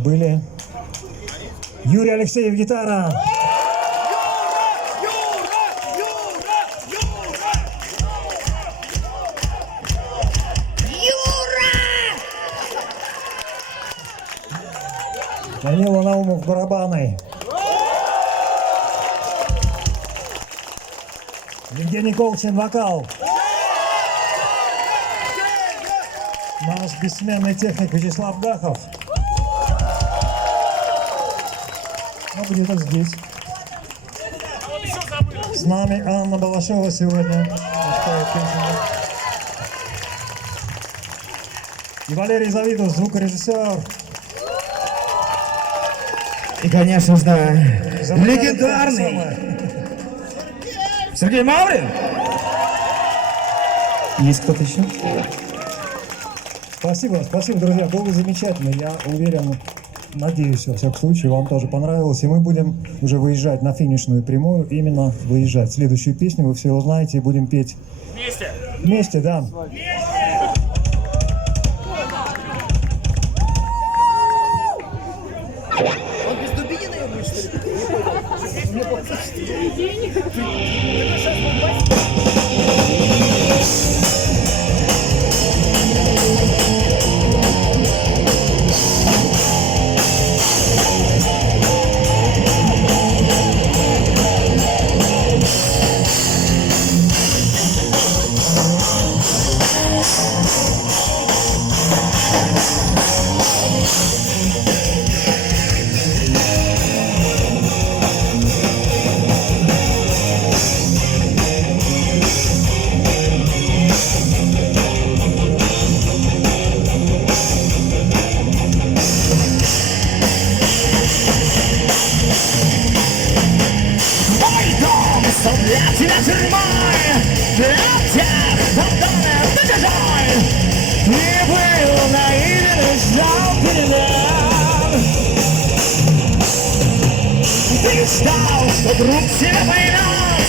были Юрий Алексеев гитара, Данила Наумов барабаны, Евгений Колчин вокал, наш бессменный техник Вячеслав Гахов. Ну, где-то здесь. С нами Анна Балашова сегодня. И Валерий Завидов, звукорежиссер. И, конечно же, легендарный Сергей Маврин. Есть кто-то еще? Спасибо, друзья, было замечательно. Я уверен, надеюсь, во всяком случае, вам тоже понравилось. И мы будем уже выезжать на финишную прямую, именно выезжать. Следующую песню вы все узнаете и будем петь вместе. Вместе, да. Он без дубини, наверное, что ли? Ждал, что друг себя поймет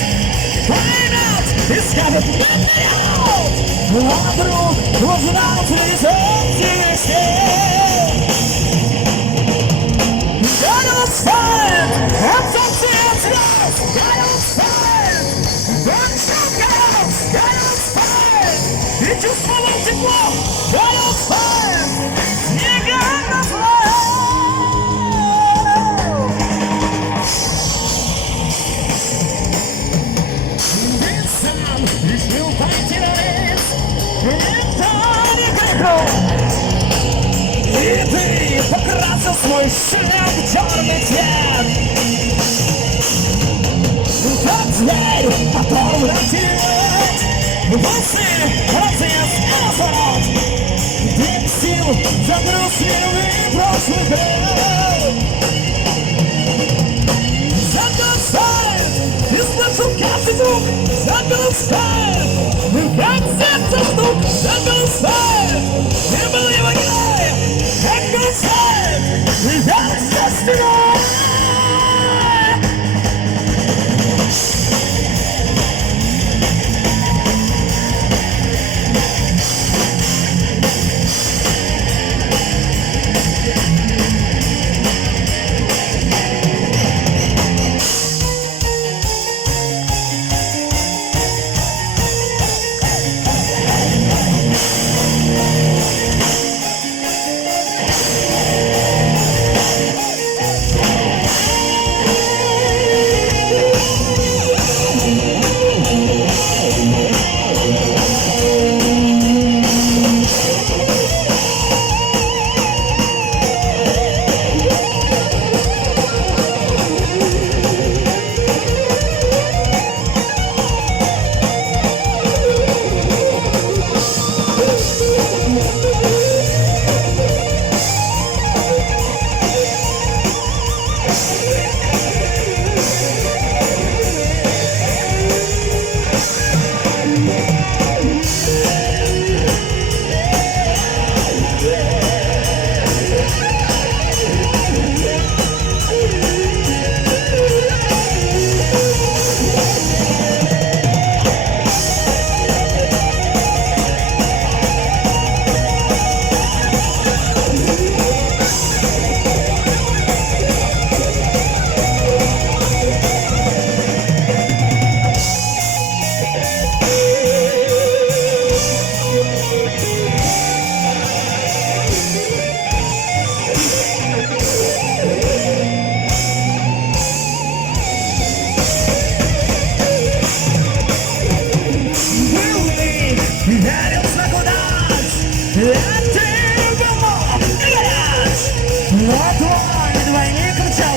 и скажет «не вперед!» А друг узнал призом тебе God outside, I'm something else. God outside, don't you God outside, и чувствовал тепло. God outside, снега на решил пойти на рейс, никто не пришел. И ты покрасил свой шлем в черный цвет. Как зверь, потом летит, волосы, разъезд и разворот. Век сил загрузил и прошлый год. Задушает, и слышу каждый звук. Задушает, как сердце стук. Задушает, и был его герой. Как душает, и я за стеной.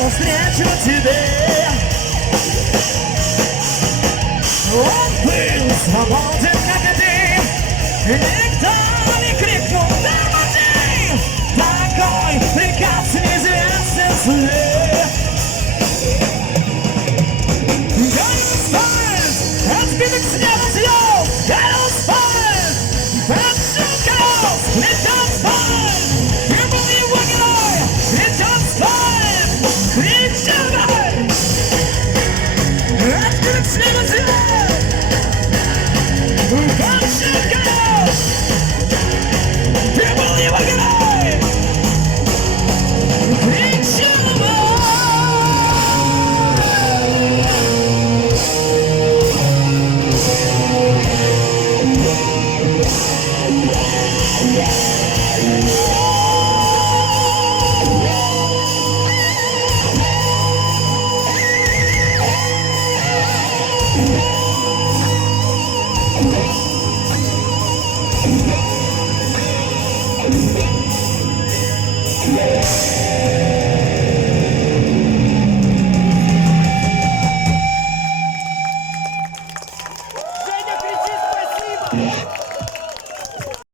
навстречу тебе. Он был свободен, как и ты, никто не крикнул «Тормози!» Такой приказ неизвестен след. Горел асфальт, разбитых с неба звезд, горел асфальт, прошел колес, летел асфальт, и был его герой, летел асфальт, летел герой, разбитых с неба звезд, прошел колес, и был его герой, летел герой.